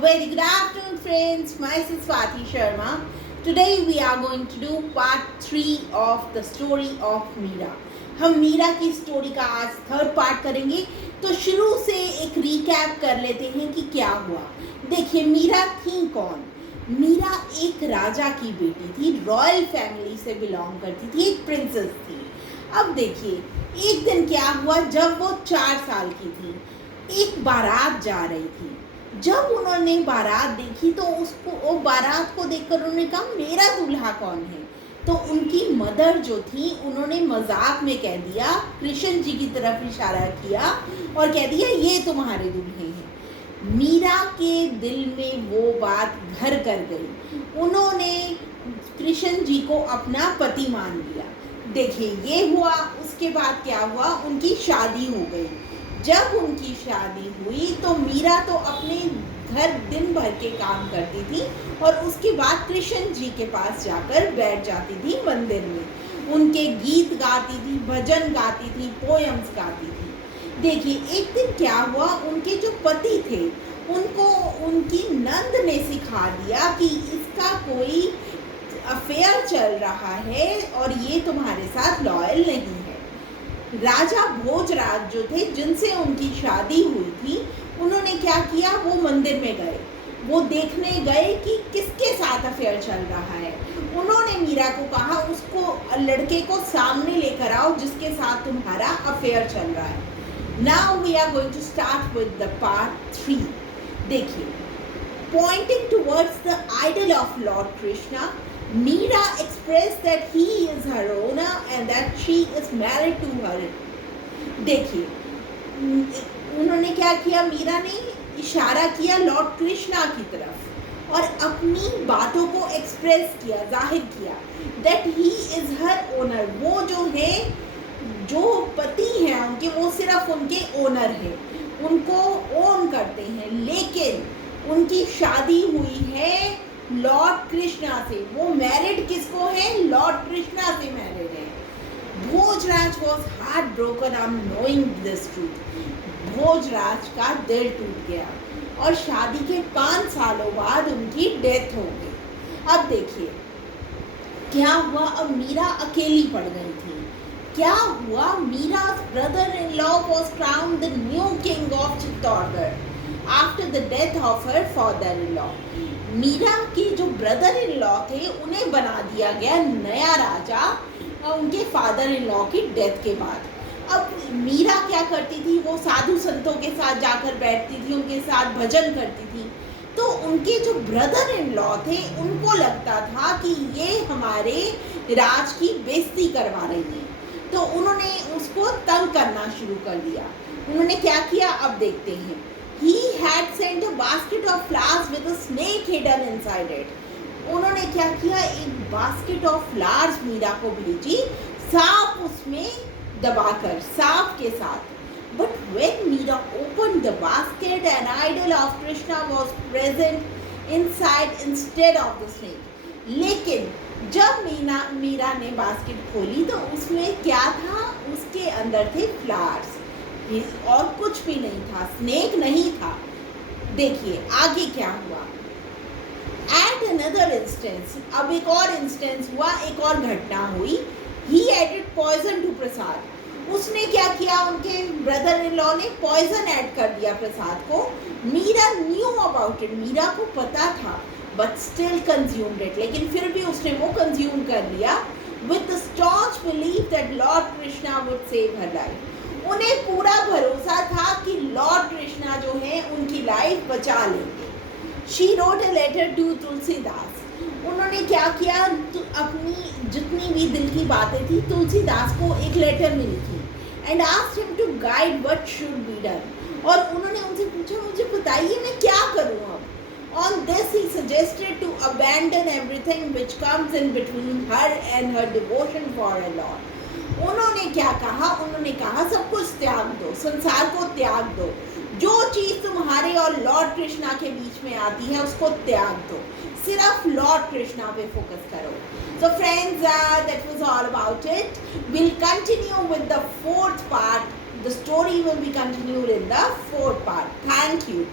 very good afternoon, friends. Myself Swati Sharma. Today we are going to do part 3 of the story of Meera. हम मीरा की story का आज third part करेंगे. तो शुरू से एक रिकैप कर लेते हैं कि क्या हुआ. देखिए, मीरा थी कौन. मीरा एक राजा की बेटी थी, रॉयल फैमिली से बिलोंग करती थी, एक प्रिंसेस थी. अब देखिए, एक दिन क्या हुआ. जब वो 4 साल की थी, एक बारात जा रही थी. जब उन्होंने बारात देखी तो उसको वो बारात को देखकर उन्होंने कहा, मेरा दूल्हा कौन है. तो उनकी मदर जो थी, उन्होंने मजाक में कह दिया, कृष्ण जी की तरफ इशारा किया और कह दिया, ये तुम्हारे दूल्हे हैं. मीरा के दिल में वो बात घर कर गई. उन्होंने कृष्ण जी को अपना पति मान लिया. देखिए, ये हुआ. उसके बाद क्या हुआ, उनकी शादी हो गई. जब उनकी शादी हुई तो मीरा तो अपने घर दिन भर के काम करती थी और उसके बाद कृष्ण जी के पास जाकर बैठ जाती थी मंदिर में. उनके गीत गाती थी, भजन गाती थी, पोएम्स गाती थी. देखिए, एक दिन क्या हुआ, उनके जो पति थे उनको उनकी नंद ने सिखा दिया कि इसका कोई अफेयर चल रहा है और ये तुम्हारे साथ लॉयल नहीं है. राजा भोजराज जो थे, जिनसे उनकी शादी हुई थी, उन्होंने क्या किया, वो मंदिर में गए. वो देखने गए कि किसके साथ अफेयर चल रहा है. उन्होंने मीरा को कहा, उसको लड़के को सामने लेकर आओ जिसके साथ तुम्हारा अफेयर चल रहा है. Now we are going to start with the part 3. देखिए, pointing towards the idol of lord Krishna, Meera expressed that he is her owner and that she is married to her. देखिए, उन्होंने क्या किया, मीरा ने इशारा किया लॉर्ड कृष्णा की तरफ और अपनी बातों को एक्सप्रेस किया, जाहिर किया, that he is her owner. वो जो है, जो पति हैं उनके, वो सिर्फ उनके ओनर हैं, उनको ओन करते हैं. लेकिन उनकी शादी हुई है लॉर्ड कृष्णा से. वो मैरिड किसको है, लॉर्ड कृष्णा से मैरिड है. Bhojraj was heart broken on knowing this truth. Bhojraj का दिल टूट गया और शादी के 5 सालों बाद उनकी डेथ हो गई. अब देखिए क्या हुआ. अब मीरा अकेली पड़ गई थी. क्या हुआ, मीरा's brother-in-law was crowned the new king of Chittorgarh after the death of her father-in-law. Meera के जो ब्रदर इन लॉ थे, उन्हें बना दिया गया नया राजा उनके फादर इन लॉ की डेथ के बाद. अब मीरा क्या करती थी, वो साधु संतों के साथ जाकर बैठती थी, उनके साथ भजन करती थी. तो उनके जो ब्रदर इन लॉ थे, उनको लगता था कि ये हमारे राज की बेइज्जती करवा रही है. तो उन्होंने उसको तंग करना शुरू कर दिया. उन्होंने क्या किया, अब देखते हैं. He had sent a basket of flowers with a snake hidden inside it. उन्होंने क्या किया, एक बास्केट ऑफ फ्लावर्स मीरा को भेजी, सांप उसमें दबाकर, सांप के साथ. But when Meera opened the basket, an idol of Krishna was present inside instead of the snake. लेकिन जब मीरा ने बास्केट खोली तो उसमें क्या था, उसके अंदर थे फ्लावर्स और कुछ भी नहीं था, स्नेक नहीं था. देखिए आगे क्या हुआ. एट अनदर इंस्टेंस, अब एक और इंस्टेंस हुआ, एक और घटना हुई. He added poison to prasad. उसने क्या किया, उनके ब्रदर इन लॉ ने पॉइजन ऐड कर दिया प्रसाद को. Meera knew about it. Meera को पता था, बट स्टिल कंज्यूम्ड इट. लेकिन फिर भी उसने वो कंज्यूम कर लिया with the staunch belief that Lord Krishna would save her life. उन्हें पूरा भरोसा था कि लॉर्ड कृष्णा जो है उनकी लाइफ बचा लेंगे. She wrote a letter to Tulsidas. उन्होंने क्या किया, अपनी जितनी भी दिल की बातें थी तुलसीदास को एक लेटर में लिखी and asked him to guide what should be done. और उन्होंने उनसे पूछा, मुझे बताइए मैं क्या करूँ अब. On this he suggested to abandon everything which comes in between her and her devotion for her Lord. उन्होंने क्या कहा, उन्होंने कहा सब कुछ त्याग दो, संसार को त्याग दो, जो चीज़ तुम्हारे और लॉर्ड कृष्णा के बीच में आती है उसको त्याग दो, सिर्फ लॉर्ड कृष्णा पे फोकस करो. So friends, that was all about it. We'll continue with the 4th part. The story will be continued in the 4th part. Thank you.